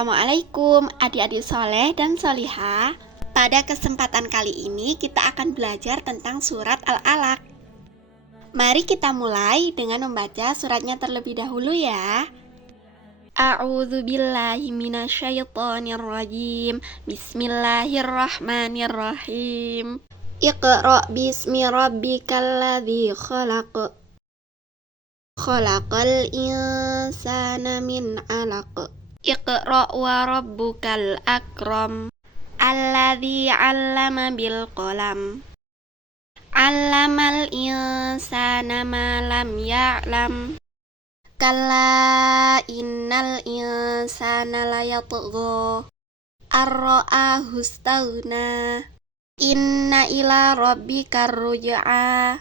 Assalamualaikum adik-adik soleh dan solihah. Pada kesempatan kali ini kita akan belajar tentang surat Al-Alaq. Mari kita mulai dengan membaca suratnya terlebih dahulu ya. A'udzu billahi minasyaitonir rajim. Bismillahirrahmanirrahim. Iqra bismi rabbikal ladzi khalaq. Khalaqal insana min 'alaq. Iqra wa rabbukal akram. Alladzi 'allama bil qalam. 'Allamal insana ma lam ya'lam. Kalla innal insana layatgha ar-ra'ahu istaghna. Inna ila rabbikar ruj'a.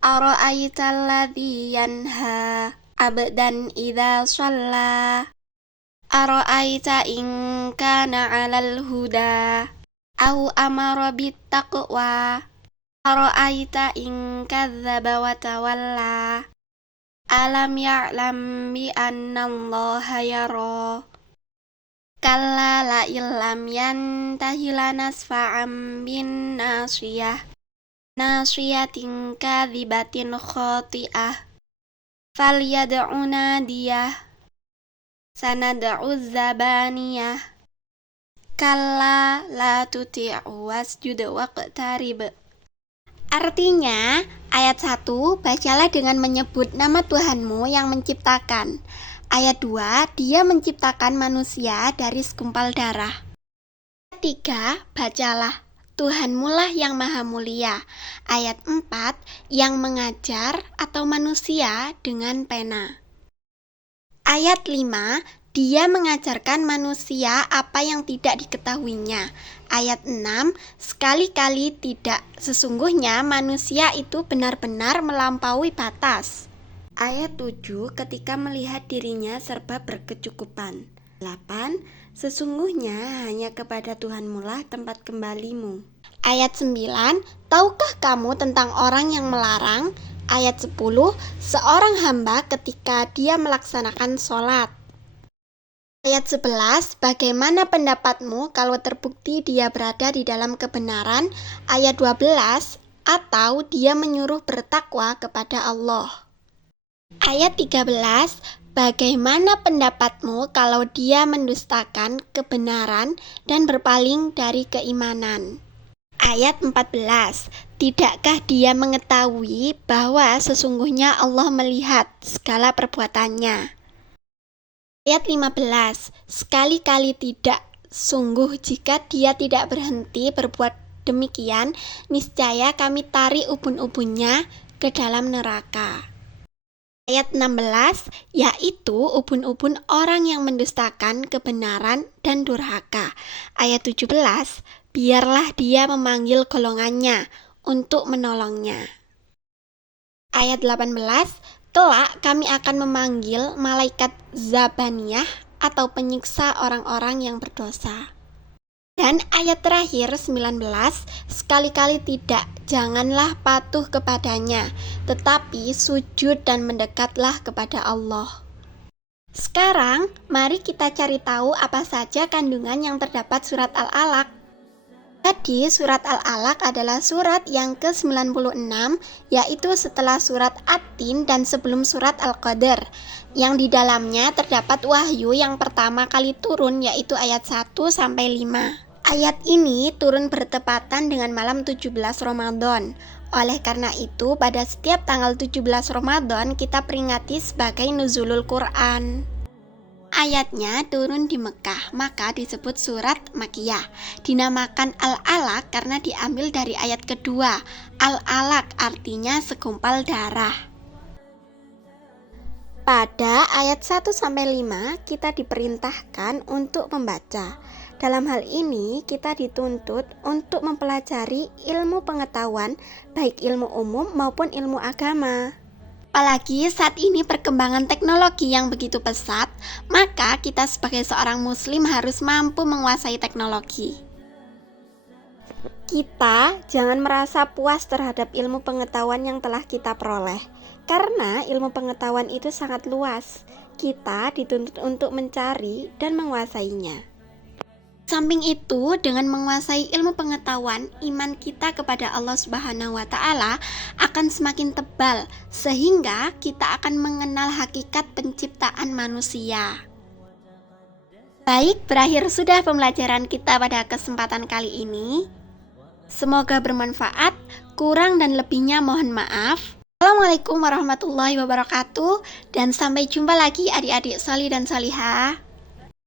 Ara'aital ladzi yanha 'abdan idza shalla. Ara'aita in kana 'alal huda aw amara bittaqwa. Ara'aita in kadzdzaba wa tawalla. Alam ya'lam bi annallaha yara. Kalla la illam yantahi lanasfa'an bin nasiyah. Nasiyatin kadzibatin khati'ah. Falyad'u nadiyah. Sanad'u zabaniyah. Kalla la tuti'u wasjud waqtarib. Artinya, ayat 1, bacalah dengan menyebut nama Tuhanmu yang menciptakan. Ayat 2, Dia menciptakan manusia dari segumpal darah. Ayat 3, bacalah, Tuhanmulah yang maha mulia. Ayat 4, yang mengajar atau manusia dengan pena. Ayat 5, Dia mengajarkan manusia apa yang tidak diketahuinya. Ayat 6, sekali-kali tidak, sesungguhnya manusia itu benar-benar melampaui batas. Ayat 7, ketika melihat dirinya serba berkecukupan. 8, sesungguhnya hanya kepada Tuhanmulah tempat kembalimu. Ayat 9, tahukah kamu tentang orang yang melarang? Ayat 10, seorang hamba ketika dia melaksanakan sholat. Ayat 11, bagaimana pendapatmu kalau terbukti dia berada di dalam kebenaran? Ayat 12, atau dia menyuruh bertakwa kepada Allah. Ayat 13, bagaimana pendapatmu kalau dia mendustakan kebenaran dan berpaling dari keimanan? Ayat 14, tidakkah dia mengetahui bahwa sesungguhnya Allah melihat segala perbuatannya? Ayat 15, sekali-kali tidak, sungguh jika dia tidak berhenti berbuat demikian, niscaya kami tarik ubun-ubunnya ke dalam neraka. Ayat 16, yaitu ubun-ubun orang yang mendustakan kebenaran dan durhaka. Ayat 17, biarlah dia memanggil golongannya untuk menolongnya. Ayat 18, kelak kami akan memanggil malaikat Zabaniyah atau penyiksa orang-orang yang berdosa. Dan ayat terakhir 19, sekali-kali tidak, janganlah patuh kepadanya, tetapi sujud dan mendekatlah kepada Allah. Sekarang, mari kita cari tahu apa saja kandungan yang terdapat surat Al-Alaq. Jadi, surat Al-Alaq adalah surat yang ke-96, yaitu setelah surat At-Tin dan sebelum surat Al-Qadr, yang di dalamnya terdapat wahyu yang pertama kali turun, yaitu ayat 1-5. Ayat ini turun bertepatan dengan malam 17 Ramadan. Oleh karena itu, pada setiap tanggal 17 Ramadan kita peringati sebagai Nuzulul Quran. Ayatnya turun di Mekah, maka disebut surat Makkiyah. Dinamakan Al-Alaq karena diambil dari ayat kedua. Al-Alaq artinya segumpal darah. Pada ayat 1-5 kita diperintahkan untuk membaca. Dalam hal ini kita dituntut untuk mempelajari ilmu pengetahuan, baik ilmu umum maupun ilmu agama. Apalagi saat ini perkembangan teknologi yang begitu pesat, maka kita sebagai seorang muslim harus mampu menguasai teknologi. Kita jangan merasa puas terhadap ilmu pengetahuan yang telah kita peroleh, karena ilmu pengetahuan itu sangat luas. kita dituntut untuk mencari dan menguasainya. Samping itu, dengan menguasai ilmu pengetahuan, iman kita kepada Allah Subhanahu wa Ta'ala akan semakin tebal, sehingga kita akan mengenal hakikat penciptaan manusia. Baik, berakhir sudah pembelajaran kita pada kesempatan kali ini. Semoga bermanfaat, kurang dan lebihnya mohon maaf. Assalamualaikum warahmatullahi wabarakatuh, dan sampai jumpa lagi adik-adik sholih dan sholihah.